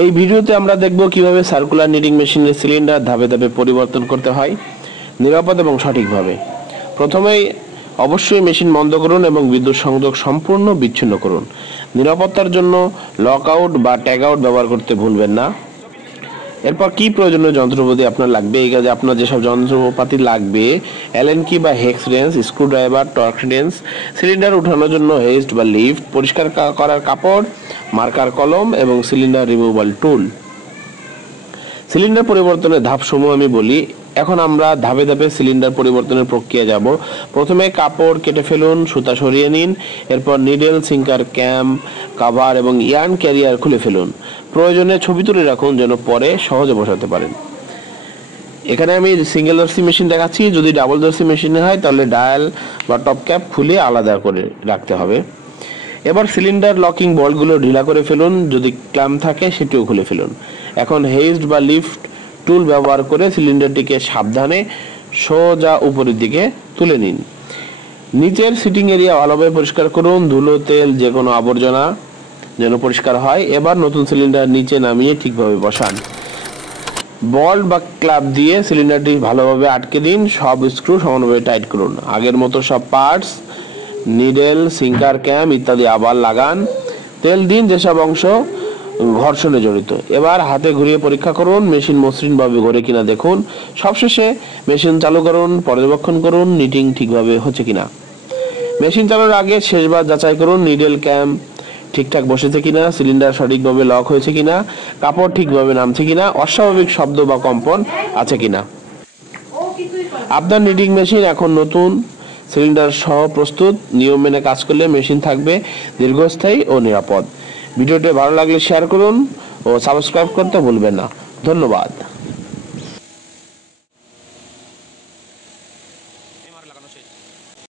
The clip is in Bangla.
এই ভিডিওতে আমরা দেখব কিভাবে সার্কুলার নিডিং মেশিনের সিলিন্ডার ধাপে ধাপে পরিবর্তন করতে হয় নিরাপদ এবং সঠিকভাবে। প্রথমেই অবশ্যই মেশিন বন্ধ করুন এবং বিদ্যুৎ সংযোগ সম্পূর্ণ বিচ্ছিন্ন করুন। নিরাপত্তার জন্য লক আউট বা ট্যাগ আউট ব্যবহার করতে ভুলবেন না। এরপর কি প্রয়োজনীয় যন্ত্রপাতি আপনার লাগবে, এই কাজে আপনার যেসব যন্ত্রপাতি লাগবে: অ্যালেন কি বা hex range, screwdriver, torque range, cylinder উঠানোর জন্য হেস্ট বা লিফট, পরিষ্কার করার কাপড়, মার্কার কলম এবং সিলিন্ডার রিমুভাল টুল। সিলিন্ডার পরিবর্তনের ধাপসমূহ আমি বলি। এখন আমরা ধাপে ধাপে সিলিন্ডার পরিবর্তনের প্রক্রিয়া যাব। প্রথমে কাপড় কেটে ফেলুন, সুতা সরিয়ে নিন। এরপর নিডেল, সিঙ্কার, ক্যাম, কাভার এবং ইয়ার্ন ক্যারিয়ার খুলে ফেলুন। প্রয়োজনে ছবি তুলে রাখুন যেন পরে সহজে বসাতে পারেন। এখানে আমি সিঙ্গেল দর্শি মেশিন দেখাচ্ছি। যদি ডাবল দর্শি মেশিনে হয় তাহলে ডায়াল বা টপ ক্যাপ খুলে আলাদা করে রাখতে হবে। এবার সিলিন্ডার লকিং বল্টগুলো ঢিলা করে ফেলুন, যদি ক্ল্যাম্প থাকে সেটিও খুলে ফেলুন। এখন হেস্ট বা লিফট টুল ব্যবহার করে সিলিন্ডারটিকে সাবধানে সোজা উপরের দিকে তুলে নিন। নিচের সিটিং এরিয়া ভালোভাবে পরিষ্কার করুন, ধুলো, তেল, যে কোনো আবর্জনা যেন পরিষ্কার হয়। এবার নতুন সিলিন্ডার নিচে নামিয়ে ঠিকভাবে বসান। বল্ট বা ক্লাব দিয়ে সিলিন্ডারটি ভালোভাবে আটকে দিন। সব স্ক্রু সমানভাবে টাইট করুন। আগের মতো সব পার্টস, নিডেল, সিঙ্কার, ক্যাম ইত্যাদি আবার লাগান। তেল দিন যেসব অংশ ঘর্ষণে জড়িত। এবার হাতে ঘুরিয়ে পরীক্ষা করুন মেশিন মসৃণভাবে ঘোরে কিনা দেখুন। সবশেষে মেশিন চালু করুন, পর্যবেক্ষণ করুন নিটিং ঠিকভাবে হচ্ছে কিনা। মেশিন চালানোর আগে শেষবার যাচাই করুন নিডেল, ক্যাম ঠিকঠাক বসেছে কিনা, সিলিন্ডার সঠিকভাবে লক হয়েছে কিনা, কাপড় ঠিকভাবে নামছে কিনা, অস্বাভাবিক শব্দ বা কম্পন আছে কিনা। আপনার নিডিং মেশিন এখন নতুন সিলিন্ডার সহ প্রস্তুত। নিয়ম মেনে কাজ করলে মেশিন থাকবে দীর্ঘস্থায়ী ও নিরাপদ। ভিডিওটি ভালো লাগলে শেয়ার করুন ও সাবস্ক্রাইব করতে ভুলবেন না। ধন্যবাদ। লাগানো শেষ।